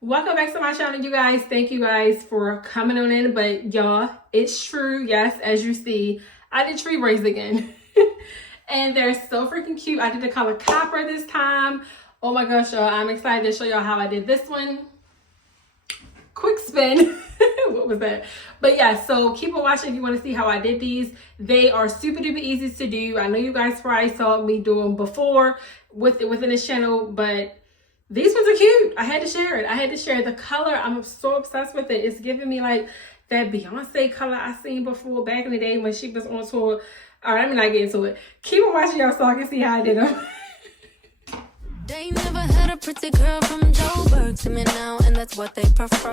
Welcome back to my channel, you guys. Thank you guys for coming on in. But y'all, it's true. Yes, as you see, I did tree braids again. And they're so freaking cute. I did the color copper this time. Oh my gosh, y'all. I'm excited to show y'all how I did this one. Quick spin. What was that? But yeah, so keep on watching if you want to see how I did these. They are super duper easy to do. I know you guys probably saw me do them before within this channel, but these ones are cute. I had to share it. I had to share the color. I'm so obsessed with it. It's giving me like that Beyonce color I seen before back in the day when she was on tour. All right, I'm not getting into it. Keep on watching, y'all, so I can see how I did them. They never had a pretty girl from Joburg to me now, and that's what they prefer.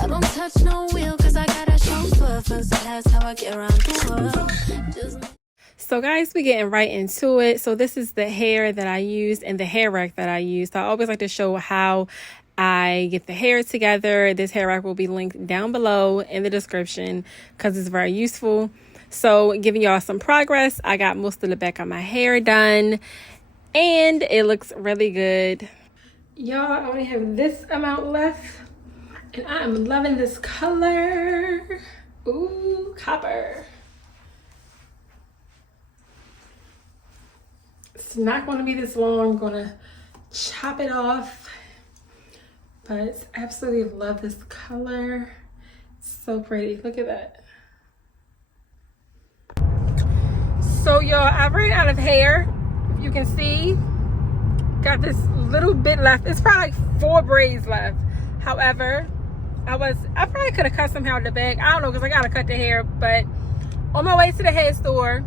I don't touch no wheel because I got a chauffeur. So that's how I get around the world. So guys, we're getting right into it. So this is the hair that I used and the hair rack that I used. I always like to show how I get the hair together. This hair rack will be linked down below in the description because it's very useful. So giving y'all some progress, I got most of the back of my hair done and it looks really good. Y'all, I only have this amount left and I'm loving this color. Ooh, copper. It's not going to be this long. I'm going to chop it off. But I absolutely love this color. It's so pretty. Look at that. So y'all, I ran out of hair. If you can see, got this little bit left. It's probably like 4 braids left. However, I probably could have cut some hair out the back. I don't know because I got to cut the hair. But on my way to the hair store,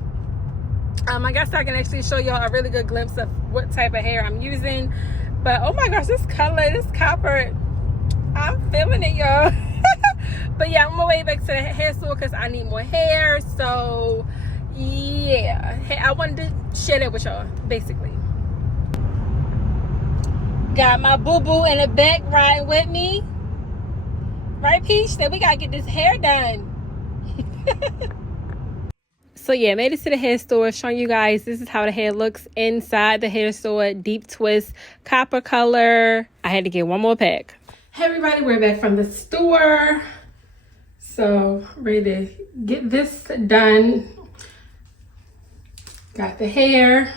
I guess I can actually show y'all a really good glimpse of what type of hair I'm using. But oh my gosh, this color, this copper, I'm feeling it, y'all. But yeah, I'm on my way back to the hair store because I need more hair. So yeah, I wanted to share that with y'all, basically. Got my boo-boo in the back riding with me. Right, Peach? That we gotta get this hair done. So yeah, made it to the hair store, showing you guys this is how the hair looks inside the hair store. Deep twist, copper color. I had to get one more pack. Hey everybody, we're back from the store. So ready to get this done. Got the hair.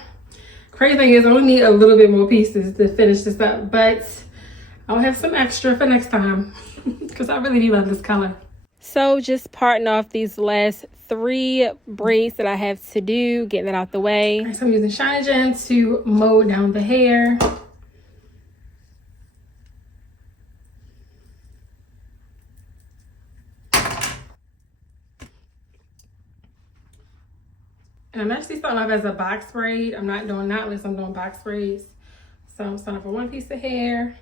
Crazy thing is I only need a little bit more pieces to finish this up, but I'll have some extra for next time because I really do love this color. So just parting off these last 3 braids that I have to do, getting it out the way. Right, so I'm using Shine Gem to mow down the hair. And I'm actually starting off as a box braid. I'm not doing knotless, I'm doing box braids. So I'm starting off with 1 piece of hair.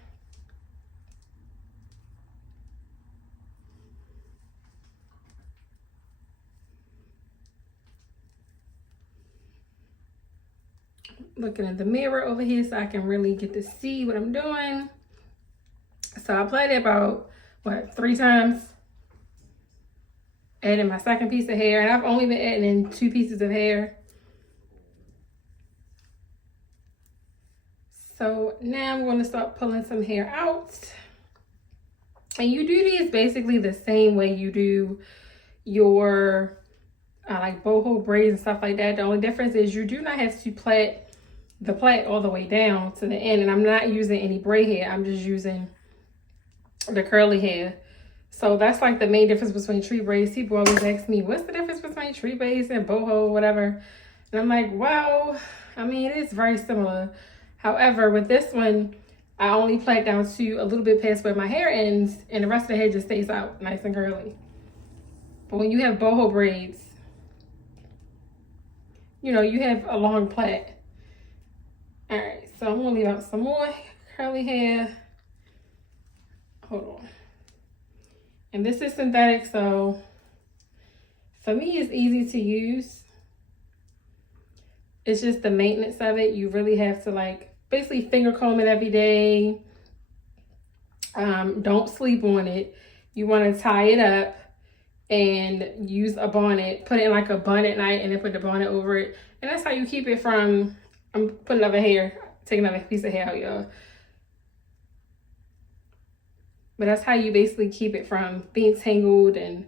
Looking at the mirror over here so I can really get to see what I'm doing. So I played it about, 3 times. Adding my second piece of hair. And I've only been adding in 2 pieces of hair. So now I'm going to start pulling some hair out. And you do these basically the same way you do your like boho braids and stuff like that. The only difference is you do not have to plait the plait all the way down to the end. And I'm not using any braid hair. I'm just using the curly hair. So that's like the main difference between tree braids. People always ask me, what's the difference between tree braids and boho, whatever. And I'm like, well, I mean, it's very similar. However, with this one, I only plait down to a little bit past where my hair ends and the rest of the hair just stays out nice and curly. But when you have boho braids, you know, you have a long plait. All right, so I'm gonna leave out some more curly hair. Hold on. And this is synthetic, so for me, it's easy to use. It's just the maintenance of it. You really have to like basically finger comb it every day. Don't sleep on it. You want to tie it up and use a bonnet. Put it in like a bun at night and then put the bonnet over it. And that's how you keep it from, I'm putting another hair, taking another piece of hair out, y'all. But that's how you basically keep it from being tangled and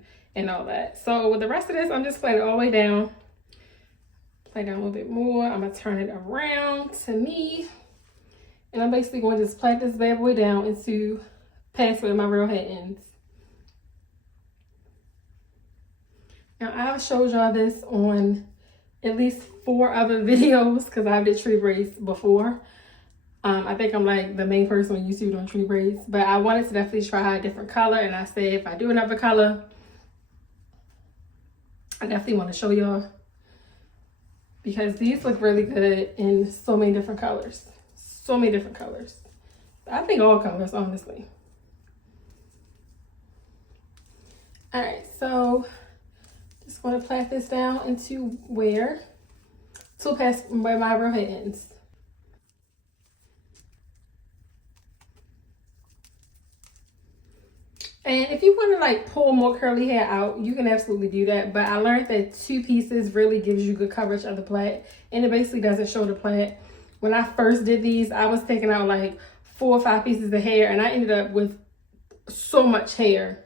all that. So with the rest of this, I'm just playing it all the way down. Play down a little bit more. I'm gonna turn it around to me. And I'm basically going to just plait this bad boy down into past where my real head ends. Now I've showed y'all this on at least 4 other videos because I've did tree braids before. I think I'm like the main person on YouTube on tree braids, but I wanted to definitely try a different color, and I said if I do another color, I definitely want to show y'all because these look really good in so many different colors. So many different colors. I think all colors, honestly. All right, so just want to plait this down into where past where my real head ends. And if you want to like pull more curly hair out, you can absolutely do that. But I learned that 2 pieces really gives you good coverage of the plait, and it basically doesn't show the plait. When I first did these, I was taking out like 4 or 5 pieces of hair, and I ended up with so much hair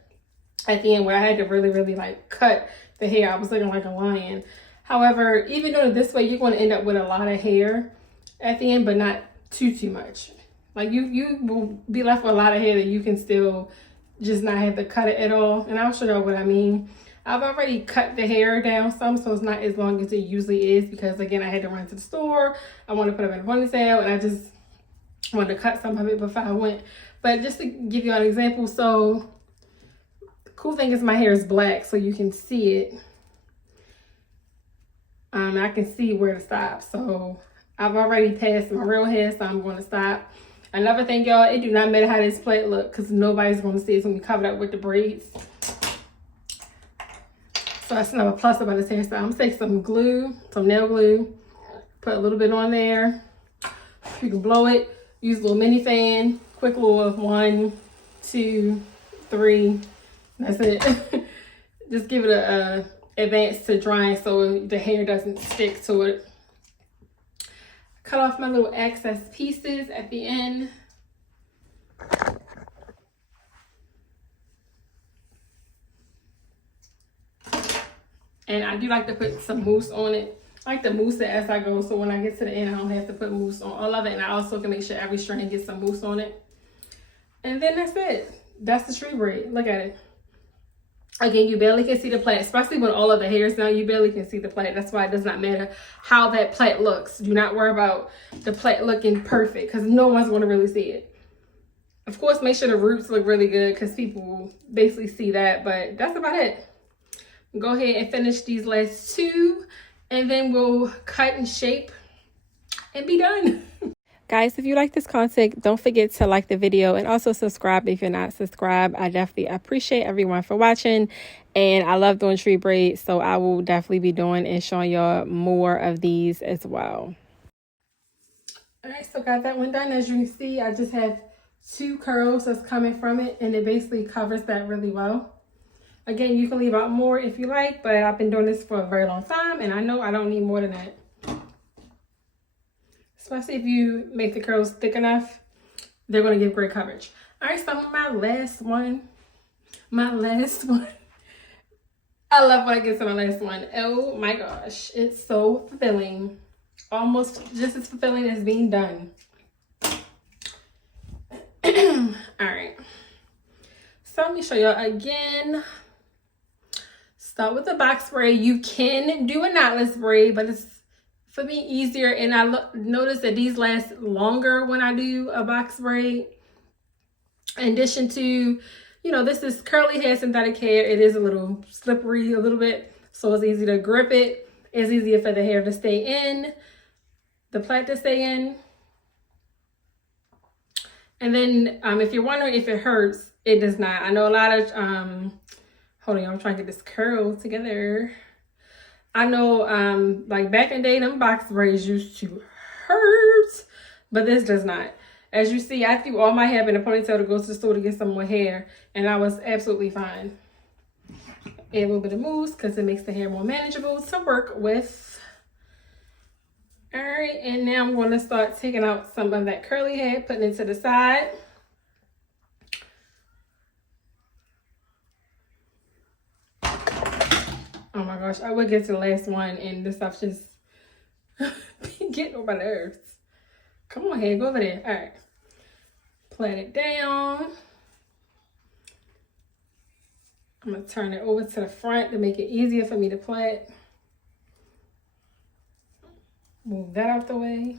at the end where I had to really like cut the hair. I was looking like a lion. However, even doing it this way, you're going to end up with a lot of hair at the end, but not too much. Like you will be left with a lot of hair that you can still just not have to cut it at all. And I'll show you what I mean. I've already cut the hair down some, so it's not as long as it usually is because again, I had to run to the store. I want to put it in a ponytail, and I just wanted to cut some of it before I went. But just to give you an example, so the cool thing is my hair is black, so you can see it. I can see where to stop. So I've already passed my real hair, so I'm going to stop. Another thing, y'all, it do not matter how this plait look because nobody's going to see it. It's going to be covered up with the braids. So that's another plus about this hairstyle. I'm going to take some glue, some nail glue, put a little bit on there. You can blow it, use a little mini fan, quick little 1, 2, 3. That's it. Just give it a advance to drying so the hair doesn't stick to it. Cut off my little excess pieces at the end. And I do like to put some mousse on it. I like to mousse it as I go, so when I get to the end, I don't have to put mousse on all of it. And I also can make sure every strand gets some mousse on it. And then that's it. That's the tree braid. Look at it. Again, you barely can see the plait, especially when all of the hair is down, you barely can see the plait. That's why it does not matter how that plait looks. Do not worry about the plait looking perfect because no one's going to really see it. Of course, make sure the roots look really good because people basically see that, but that's about it. Go ahead and finish these last 2 and then we'll cut and shape and be done. Guys, if you like this content, don't forget to like the video and also subscribe if you're not subscribed. I definitely appreciate everyone for watching, and I love doing tree braids, so I will definitely be doing and showing y'all more of these as well. All right, so got that one done. As you can see, I just have 2 curls that's coming from it, and it basically covers that really well. Again, you can leave out more if you like, but I've been doing this for a very long time, and I know I don't need more than that. Especially if you make the curls thick enough, they're going to give great coverage. All right, so my last one. I love when I get to my last one. Oh my gosh, it's so fulfilling. Almost just as fulfilling as being done. All right. So let me show y'all again. Start with the box braid. You can do a knotless braid, but it's for me easier, and I notice that these last longer when I do a box braid. In addition to, you know, this is curly hair, synthetic hair. It is a little slippery a little bit, so it's easy to grip it. It's easier for the hair to stay in, the plait to stay in. And then if you're wondering if it hurts, it does not. I know a lot of, hold on, I'm trying to get this curl together. I know, like back in the day, them box braids used to hurt, but this does not. As you see, I threw all my hair in a ponytail to go to the store to get some more hair, and I was absolutely fine. Add a little bit of mousse because it makes the hair more manageable to work with. All right, and now I'm going to start taking out some of that curly hair, putting it to the side. Oh my gosh, I would get to the last one and this stuff just be getting on my nerves. Come on, hair, go over there. All right. Plait it down. I'm going to turn it over to the front to make it easier for me to plait. Move that out the way.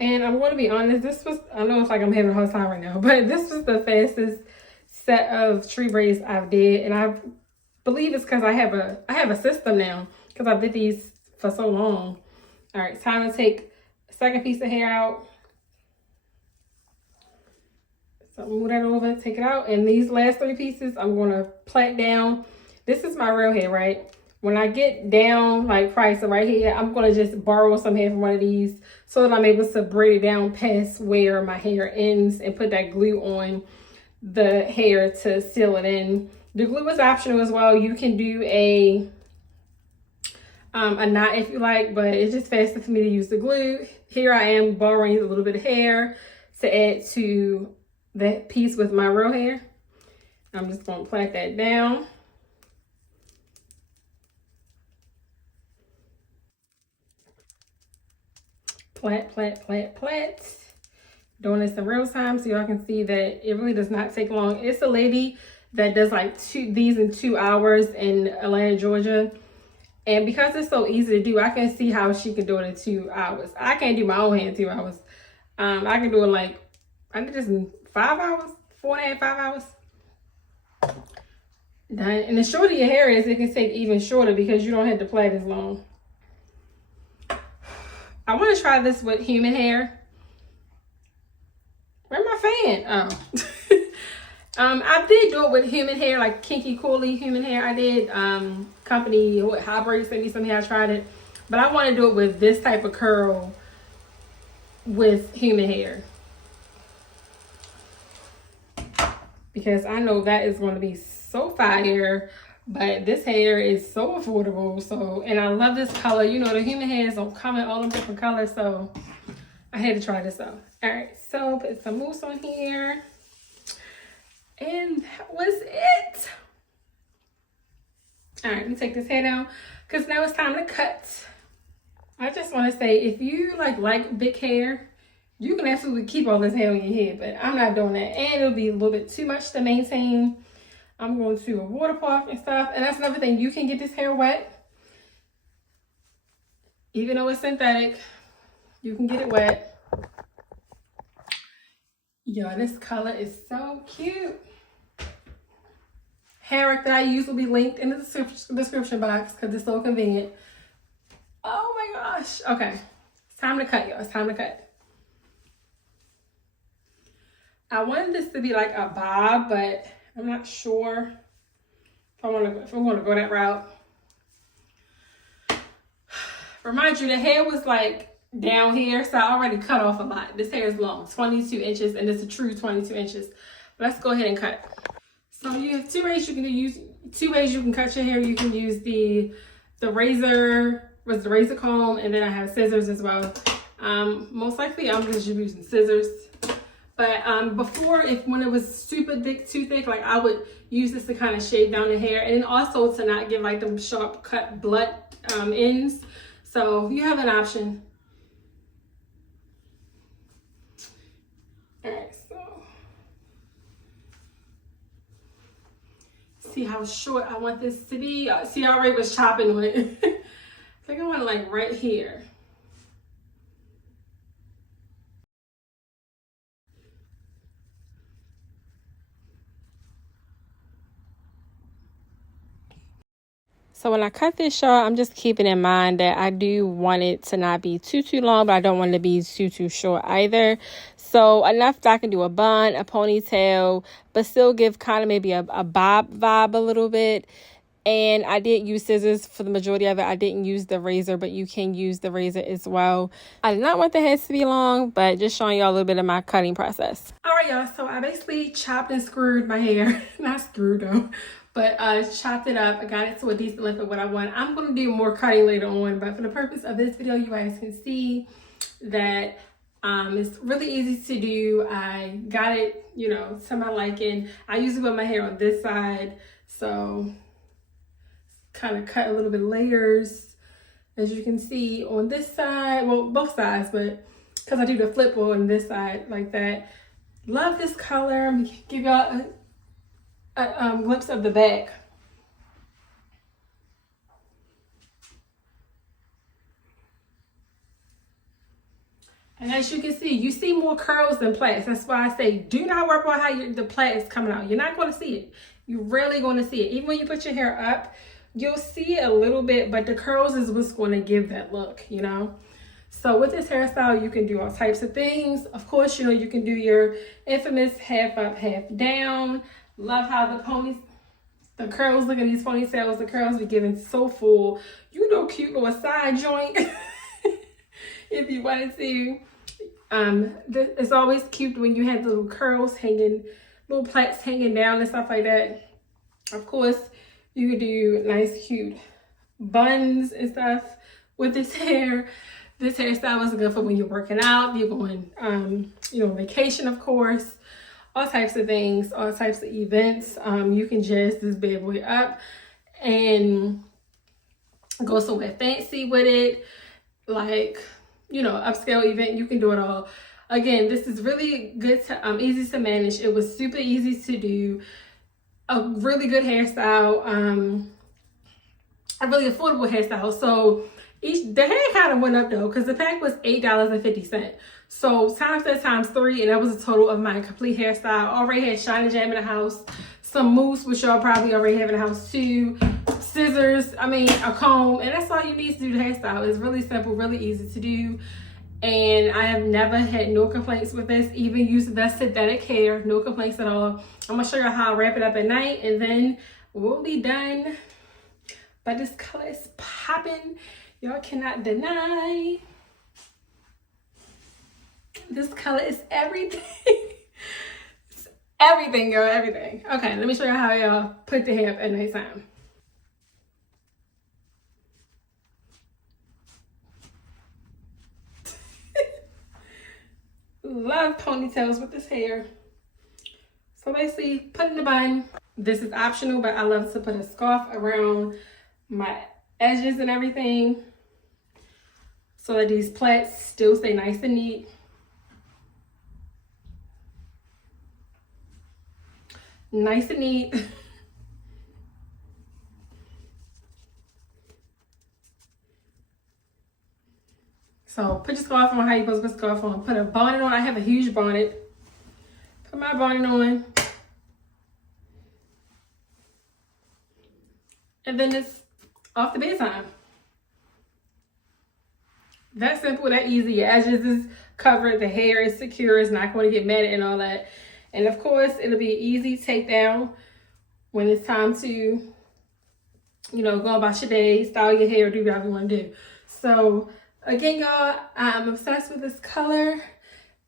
And I'm going to be honest, I know it's like I'm having a hard time right now, but this was the fastest set of tree braids I've did. And I believe it's because I have a system now because I did these for so long. All right, time to take the second piece of hair out. So move that over, take it out. And these last 3 pieces, I'm going to plait down. This is my real hair, right? When I get down, like price right here, I'm going to just borrow some hair from one of these so that I'm able to braid it down past where my hair ends and put that glue on the hair to seal it in. The glue is optional as well. You can do a knot if you like, but it's just faster for me to use the glue. Here I am borrowing a little bit of hair to add to that piece with my real hair. I'm just going to plait that down. Plait, plait, plait, plait. Doing this in real time so y'all can see that it really does not take long. It's a lady that does like these in 2 hours in Atlanta, Georgia. And because it's so easy to do, I can see how she can do it in 2 hours. I can't do my own hair in 2 hours. I can do it like, I did this in 5 hours, 4.5, 5 hours. Done. And the shorter your hair is, it can take even shorter because you don't have to plait as long. I want to try this with human hair. Where's my fan? Oh. I did do it with human hair, like kinky coolly human hair. I did company with Braids sent me some hair. I tried it, but I want to do it with this type of curl with human hair because I know that is going to be so fire. But this hair is so affordable. So, and I love this color. You know, the human hairs don't come in all them different colors. So I had to try this out. All right, so put some mousse on here. And that was it. All right, let me take this hair down because now it's time to cut. I just want to say, if you like big hair, you can absolutely keep all this hair on your head, but I'm not doing that. And it'll be a little bit too much to maintain. I'm going to a water park and stuff. And that's another thing. You can get this hair wet. Even though it's synthetic, you can get it wet. Yo, this color is so cute. Hair that I use will be linked in the description box because it's so convenient. Oh my gosh. Okay. It's time to cut, y'all. It's time to cut. I wanted this to be like a bob, but I'm not sure if I'm going to go that route. Remind you, the hair was like down here, so I already cut off a lot. This hair is long, 22 inches, and it's a true 22 inches. But let's go ahead and cut. So you have 2 ways you can use. 2 ways you can cut your hair. You can use the razor with the razor comb, and then I have scissors as well. Most likely I'm just using scissors. But before, when it was super thick, too thick, like I would use this to kind of shave down the hair, and then also to not give like them sharp cut blunt ends. So you have an option. All right, so see how short I want this to be. See, I already was chopping on it. I think I want it like right here. So when I cut this short, I'm just keeping in mind that I do want it to not be too long, but I don't want it to be too short either. So enough that I can do a bun, a ponytail, but still give kind of maybe a bob vibe a little bit. And I did use scissors for the majority of it. I didn't use the razor, but you can use the razor as well. I did not want the heads to be long, but just showing y'all a little bit of my cutting process. All right, y'all. So I basically chopped and screwed my hair. Not screwed though. But chopped it up. I got it to a decent length of what I want. I'm going to do more cutting later on. But for the purpose of this video, you guys can see that It's really easy to do. I got it, you know, to my liking. I usually put my hair on this side, so kind of cut a little bit of layers, as you can see on this side. Well, both sides, but because I do the flip on this side like that. Love this color. Let me give y'all a glimpse of the back. And as you can see, you see more curls than plaits. That's why I say do not worry about how the plait is coming out. You're not going to see it. You're rarely going to see it. Even when you put your hair up, you'll see it a little bit, but the curls is what's going to give that look, you know? So with this hairstyle, you can do all types of things. Of course, you know, you can do your infamous half up, half down. Love how the curls, look at these ponytails. The curls be giving so full. You know, cute little side joint if you wanted to. It's always cute when you have the little curls hanging, little plaits hanging down and stuff like that. Of course, you could do nice, cute buns and stuff with this hair. This hairstyle is good for when you're working out, you're going, you know, vacation, of course, all types of things, all types of events. You can jazz this bad boy up and go somewhere fancy with it, like, you know, upscale event. You can do it all. Again, this is really good to, easy to manage. It was super easy to do. A really good hairstyle, a really affordable hairstyle. So the hair kind of went up though, because the pack was $8.50. So times that times 3, and that was a total of my complete hairstyle. Already had shiny jam in the house, some mousse, which y'all probably already have in the house too, scissors, a comb, and that's all you need to do the hairstyle. It's really simple, really easy to do. And I have never had no complaints with this, even using the synthetic hair, no complaints at all. I'm gonna show you how I wrap it up at night and then we'll be done. But this color is popping. Y'all cannot deny. This color is everything. It's everything, girl, everything. Okay, let me show you how y'all put the hair up at nighttime. Love ponytails with this hair. So basically, put in the bun. This is optional, but I love to put a scarf around my edges and everything so that these plaits still stay nice and neat. Nice and neat. So put your scarf on how you're supposed to put scarf on. Put a bonnet on. I have a huge bonnet. Put my bonnet on. And then it's off to bedtime. That simple, that easy. Your edges is covered. The hair is secure. It's not going to get matted and all that. And of course, it'll be an easy takedown when it's time to, you know, go about your day, style your hair, do whatever you want to do. So again, y'all, I'm obsessed with this color.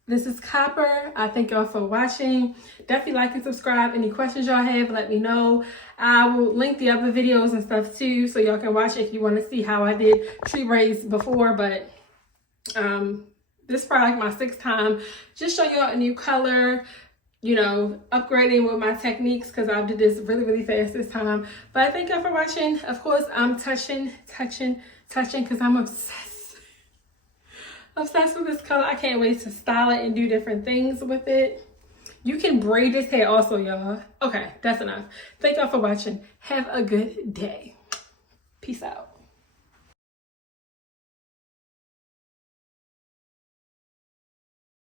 This is copper. I thank y'all for watching. Definitely like and subscribe. Any questions y'all have, let me know. I will link the other videos and stuff too, so y'all can watch it if you want to see how I did tree braids before. But this is probably like my 6th time. Just show y'all a new color, you know, upgrading with my techniques, because I did this really, really fast this time. But I thank y'all for watching. Of course, I'm touching, because I'm obsessed with this color. I can't wait to style it and do different things with it. You can braid this hair also, y'all. Okay, that's enough. Thank y'all for watching. Have a good day. Peace out.